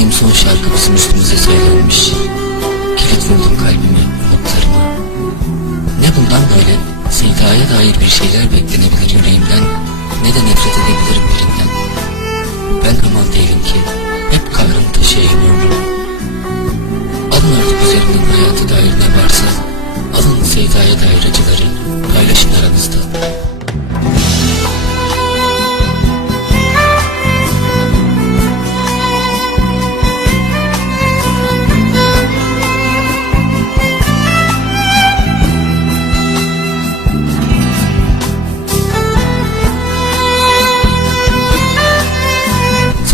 Söylediğim son şarkı bizim üstümüze söylenmiş. Kilit vurdum kalbime, notlarıma. Ne bundan böyle sevdaya dair bir şeyler beklenebilir yüreğimden, ne de nefret edebilirim birinden. Ben aman değilim ki, hep kahrım taşıyayım ömrümü. Alın artık üzerinden hayata dair ne varsa, alın sevdaya dair acıları, paylaşın aranızda.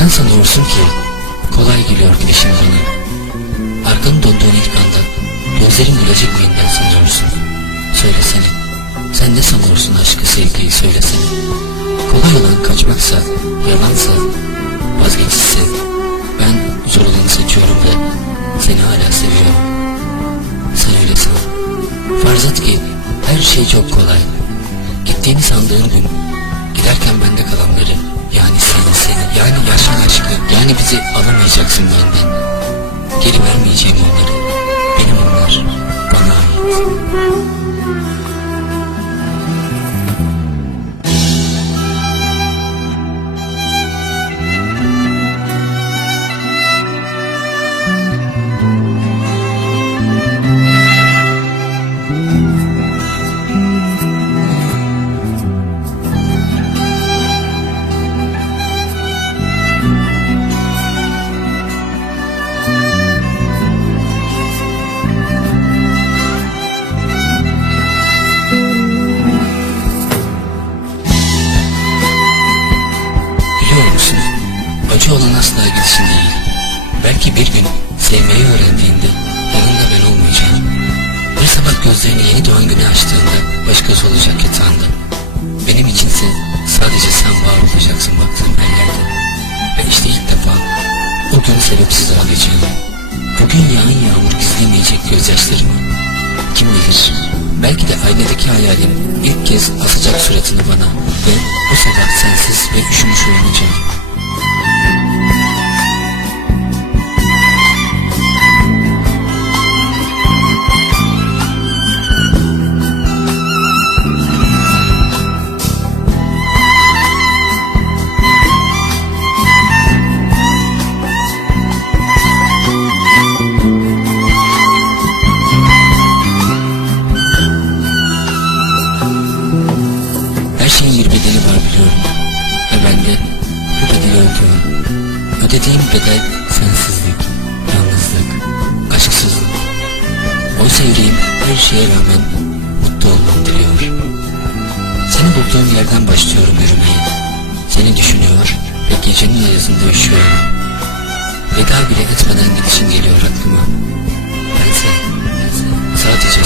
Sen sanıyorsun ki kolay geliyor gidişin bana. Arkanı döndüğün ilk anda gözlerin gülecek miyden sanıyorsun. Söylesene. Sen ne sanıyorsun aşkı sevgiyi söylesene. Kolay olan kaçmaksa, yalansa, vazgeçişse ben zor olanı seçiyorum ve seni hala seviyorum. Sen öyle san. Farz et ki her şey çok kolay. Gittiğini sandığın gün yani bizi alamayacaksın benden. Geri vermeyeceğim Acı olan asla gitsin değil. Belki bir gün sevmeyi öğrendiğinde yanında ben olmayacağım. Bir sabah gözlerini yeni doğan güne açtığında başkası olacak yatağında. Benim içinse sadece sen var olacaksın baktığım her yerde. Ve işte ilk defa o gün sebepsiz ağlayacağım. Bugün yağan yağmur gizlemeyecek gözyaşlarımı. Kim bilir? Belki de aynadaki hayalim ilk kez asacak suratını bana ve bu sabah sensiz ve üşümüş ödüyorum. Ödediğim bedel sensizlik, yalnızlık, aşksızlık. Oysa yüreğim her şeye rağmen mutlu olmamı diliyor. Seni bulduğum yerden başlıyorum yürümeye. Seni düşünüyor ve gecenin yarısında üşüyorum. Veda bile etmeden gidişin geliyor aklıma. Bense, bense sadece.